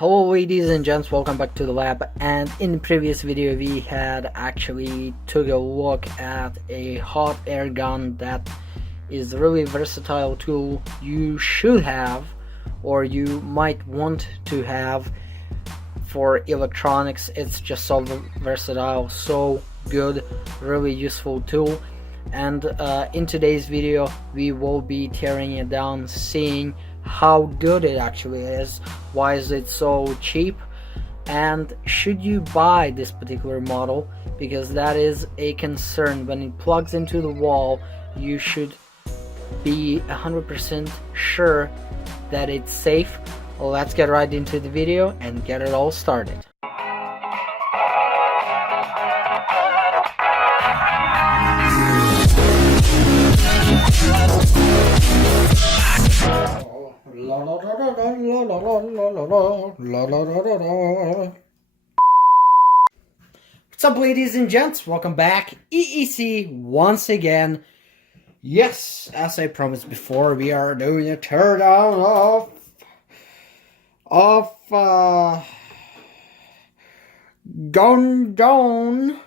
Hello ladies and gents, welcome back to the lab. And in the previous video we had actually took a look at a hot air gun that is a really versatile tool you should have, or you might want to have, for electronics. It's just so versatile, so good, really useful tool. And in today's video we will be tearing it down, seeing how good it actually is, why is it so cheap, and should you buy this particular model, because that is a concern. When it plugs into the wall, you should be 100% sure that it's safe. Well, let's get right into the video and get it all started. What's up ladies and gents, welcome back. EEC once again. Yes, as I promised before, we are doing a teardown of Gondone,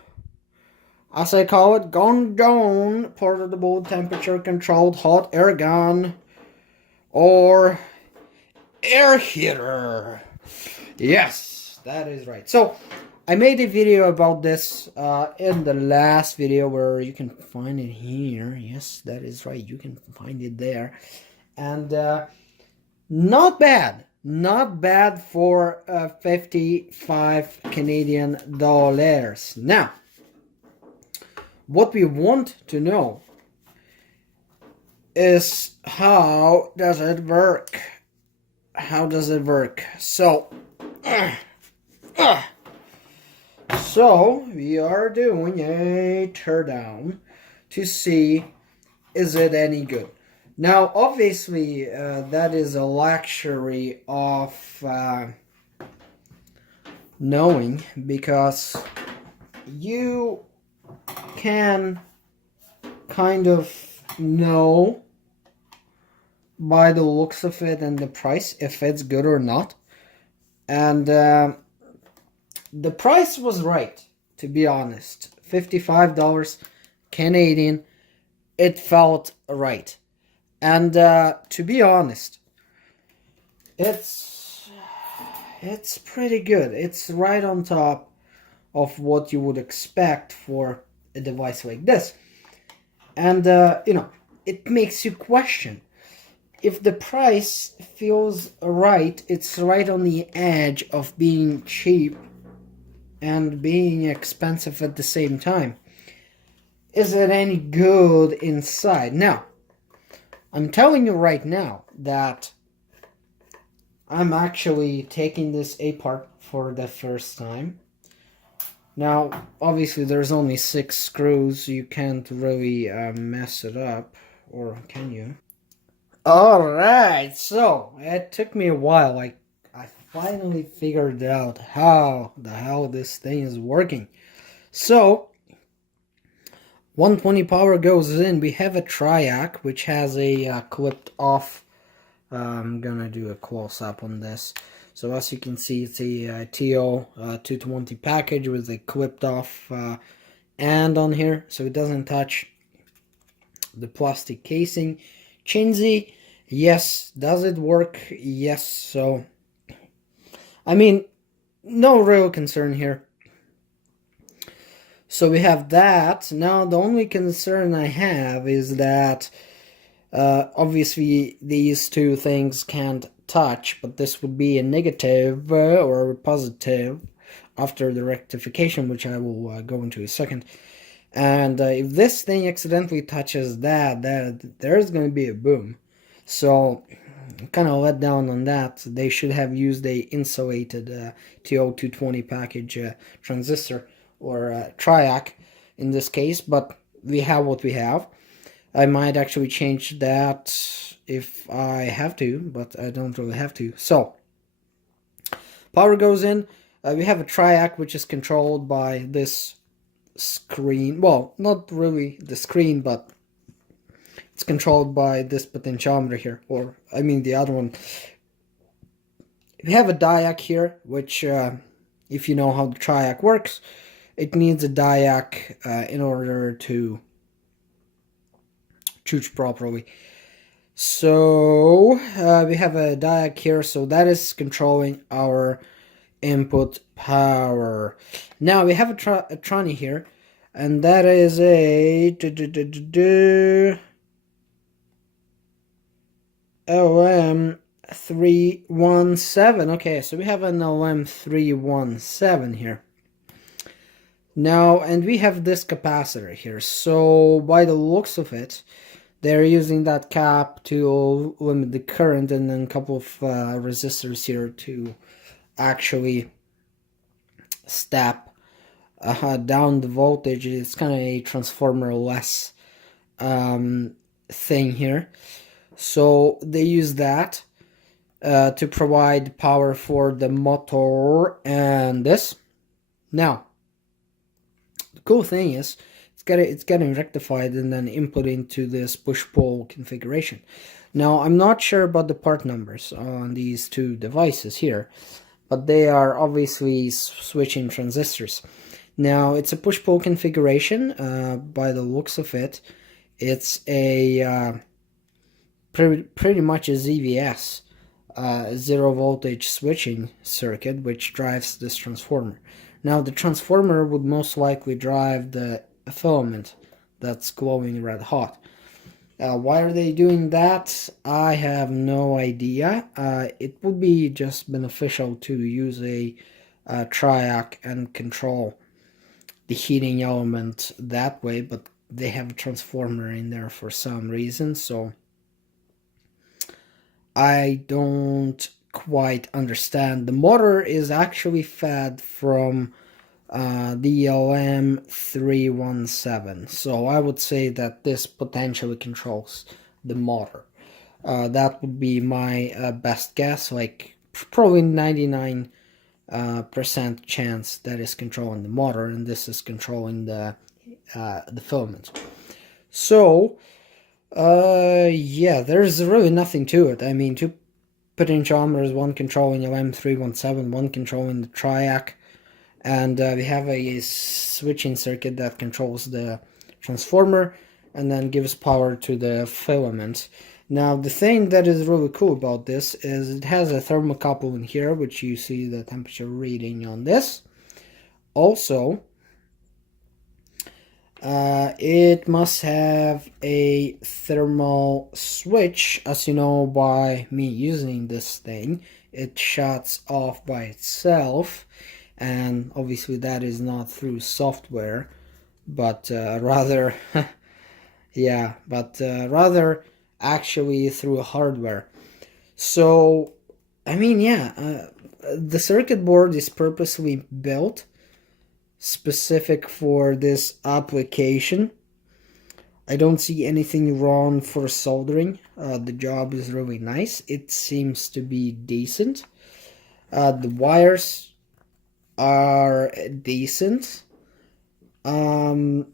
as I call it, Gondone portable temperature controlled hot air gun or air heater. Yes, that is right. So I made a video about this in the last video, where you can find it here. Yes, that is right, you can find it there. And not bad for 55 Canadian dollars. Now, what we want to know is, how does it work? How does it work? So we are doing a teardown to see, is it any good? Now, obviously, that is a luxury of knowing, because you can kind of know by the looks of it and the price if it's good or not. And the price was right, to be honest. $55 Canadian. It felt right. And to be honest, it's pretty good. It's right on top of what you would expect for a device like this. And it makes you question, if the price feels right, it's right on the edge of being cheap and being expensive at the same time. Is it any good inside? Now, I'm telling you right now that I'm actually taking this apart for the first time. Now, obviously there's only 6 screws, you can't really mess it up, or can you? Alright, so it took me a while. I finally figured out how the hell this thing is working. So 120 power goes in. We have a triac, which has a clipped off. I'm gonna do a close up on this. So as you can see, it's a TO 220 package with a clipped off end on here, so it doesn't touch the plastic casing. Chinsey, yes. Does it work? Yes. So, I mean, no real concern here. So we have that. Now the only concern I have is that obviously these two things can't touch, but this would be a negative or a positive after the rectification, which I will go into in a second. And if this thing accidentally touches that, there's going to be a boom. So I'm kind of let down on that. They should have used a insulated TO220 package transistor, or triac in this case, but we have what we have. I might actually change that if I have to, but I don't really have to. So power goes in. We have a triac, which is controlled by this screen. Well, not really the screen, but it's controlled by this potentiometer here, or I mean the other one We have a diac here, which, if you know how the triac works, it needs a diac in order to choose properly. So we have a diac here, so that is controlling our input power. Now we have a tranny here, and that is a OM317. Okay, so we have an OM317 here. Now, and we have this capacitor here. So by the looks of it, they're using that cap to limit the current, and then a couple of resistors here to actually step down the voltage. It's kind of a transformer-less thing here. So they use that to provide power for the motor and this. Now, the cool thing is it's getting rectified and then input into this push-pull configuration. Now, I'm not sure about the part numbers on these two devices here, but they are obviously switching transistors. Now, it's a push-pull configuration. By the looks of it, it's a pretty much a ZVS, zero voltage switching circuit, which drives this transformer. Now, the transformer would most likely drive the filament that's glowing red hot. Why are they doing that? I have no idea. It would be just beneficial to use a triac and control the heating element that way, but they have a transformer in there for some reason, so I don't quite understand. The motor is actually fed from the LM317, so I would say that this potentially controls the motor. That would be my best guess, like probably 99% chance that is controlling the motor, and this is controlling the filament. So yeah, there's really nothing to it. I mean, two potentiometers, one controlling LM317, one controlling the triac, and we have a switching circuit that controls the transformer and then gives power to the filament. Now, the thing that is really cool about this is it has a thermocouple in here, which you see the temperature reading on this. Also, it must have a thermal switch. As you know, by me using this thing, it shuts off by itself, and obviously that is not through software, but rather yeah, but rather actually through hardware. So I mean, yeah, the circuit board is purposely built specific for this application. I don't see anything wrong for soldering. The job is really nice. It seems to be decent. The wires are decent. I'm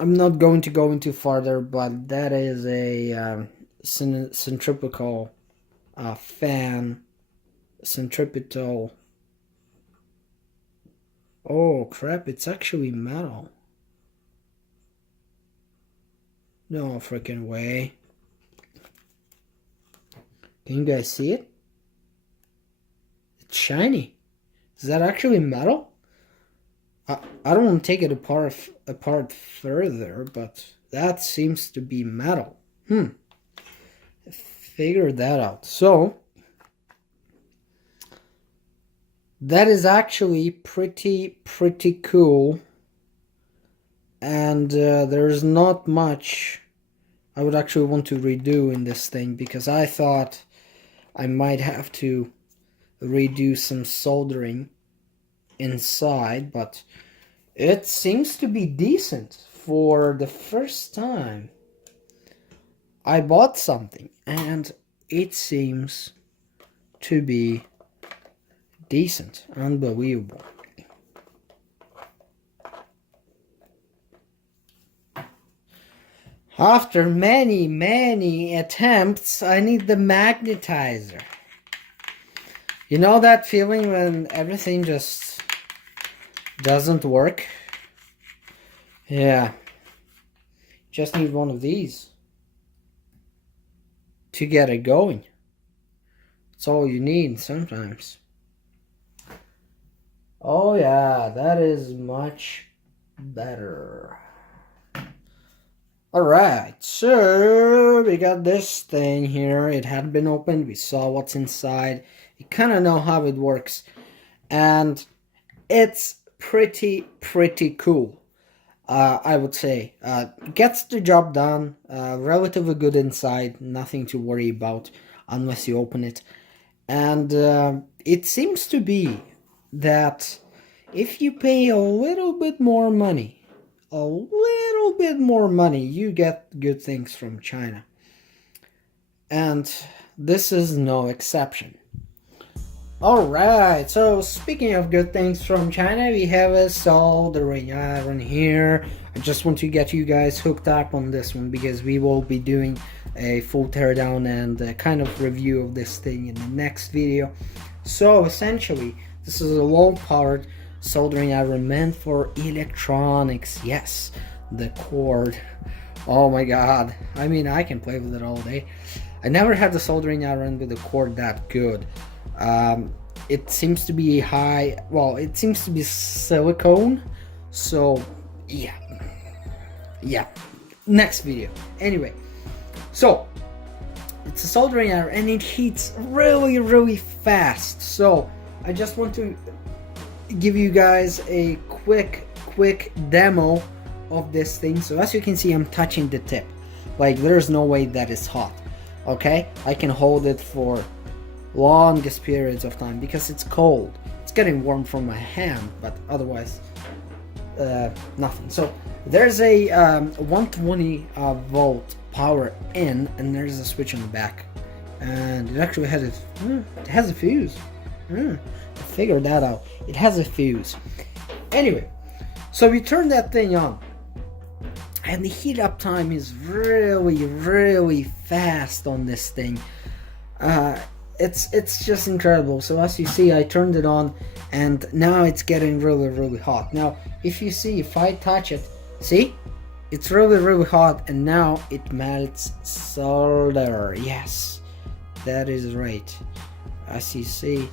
not going to go into further, but that is a centripetal fan. Centripetal. Oh crap, it's actually metal. No freaking way. Can you guys see it? It's shiny. Is that actually metal? I don't want to take it apart further, but that seems to be metal. Figured that out. So that is actually pretty cool, and there's not much I would actually want to redo in this thing, because I thought I might have to redo some soldering inside, but it seems to be decent for the first time I bought something, and it seems to be decent. Unbelievable. After many attempts, I need the magnetizer. You know that feeling when everything just doesn't work? Yeah. Just need one of these to get it going. It's all you need sometimes. Oh yeah, that is much better. Alright, so we got this thing here. It had been opened. We saw what's inside. You kind of know how it works. And it's pretty cool. I would say. Gets the job done. Relatively good inside. Nothing to worry about unless you open it. And it seems to be that if you pay a little bit more money, you get good things from China. And this is no exception. Alright, so speaking of good things from China, we have a soldering iron here. I just want to get you guys hooked up on this one because we will be doing a full teardown and a kind of review of this thing in the next video. So essentially, this is a low-powered soldering iron meant for electronics. Yes, the cord. Oh my god. I mean, I can play with it all day. I never had the soldering iron with a cord that good. It seems to be it seems to be silicone. So, yeah. Next video. Anyway, so it's a soldering iron and it heats really fast. So, I just want to give you guys a quick demo of this thing. So as you can see, I'm touching the tip. Like, there's no way that is hot. Okay, I can hold it for longest periods of time because it's cold. It's getting warm from my hand, but otherwise nothing. So there's a 120 volt power in, and there's a switch on the back, and it actually has a fuse. I figured that out. It has a fuse. Anyway, so we turn that thing on, and the heat up time is really fast on this thing. It's just incredible. So as you see, I turned it on, and now it's getting really hot. Now, if I touch it, see, it's really hot, and now it melts solder. Yes, that is right. As you see,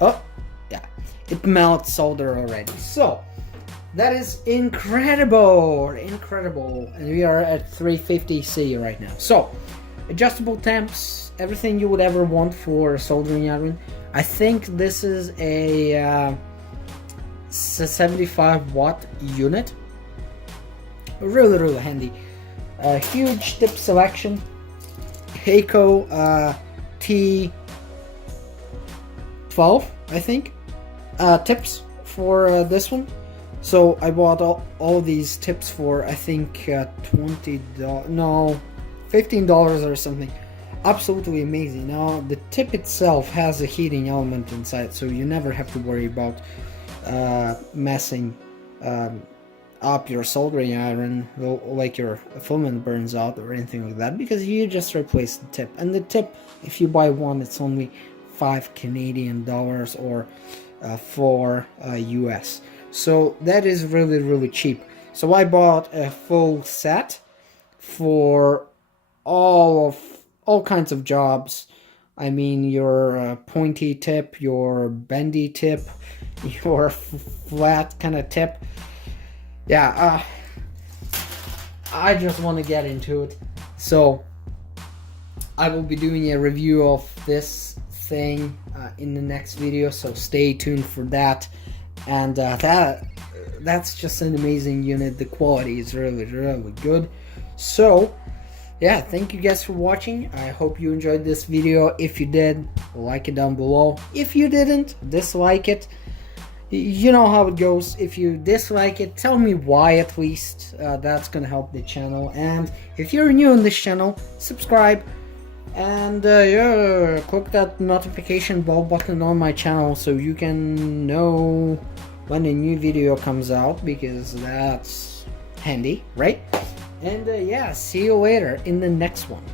oh yeah, it melts solder already. So that is incredible, and we are at 350C right now. So adjustable temps, everything you would ever want for a soldering iron. I think this is a 75 watt unit. Really handy. Huge tip selection. Heiko T12, I think, tips for this one. So I bought all these tips for, I think, $20, no, $15 or something. Absolutely amazing. Now the tip itself has a heating element inside, so you never have to worry about messing up your soldering iron, like your filament burns out or anything like that, because you just replace the tip. And the tip, if you buy one, it's only $5 Canadian or 4 US. So that is really cheap. So I bought a full set for all kinds of jobs. I mean, your pointy tip, your bendy tip, your flat kind of tip. Yeah, I just want to get into it. So I will be doing a review of this thing in the next video, so stay tuned for that. And that's just an amazing unit. The quality is really good. So yeah, thank you guys for watching. I hope you enjoyed this video. If you did, like it down below. If you didn't, dislike it. You know how it goes. If you dislike it, tell me why at least. That's gonna help the channel. And if you're new on this channel, subscribe. And yeah, click that notification bell button on my channel so you can know when a new video comes out, because that's handy, right? And yeah, see you later in the next one.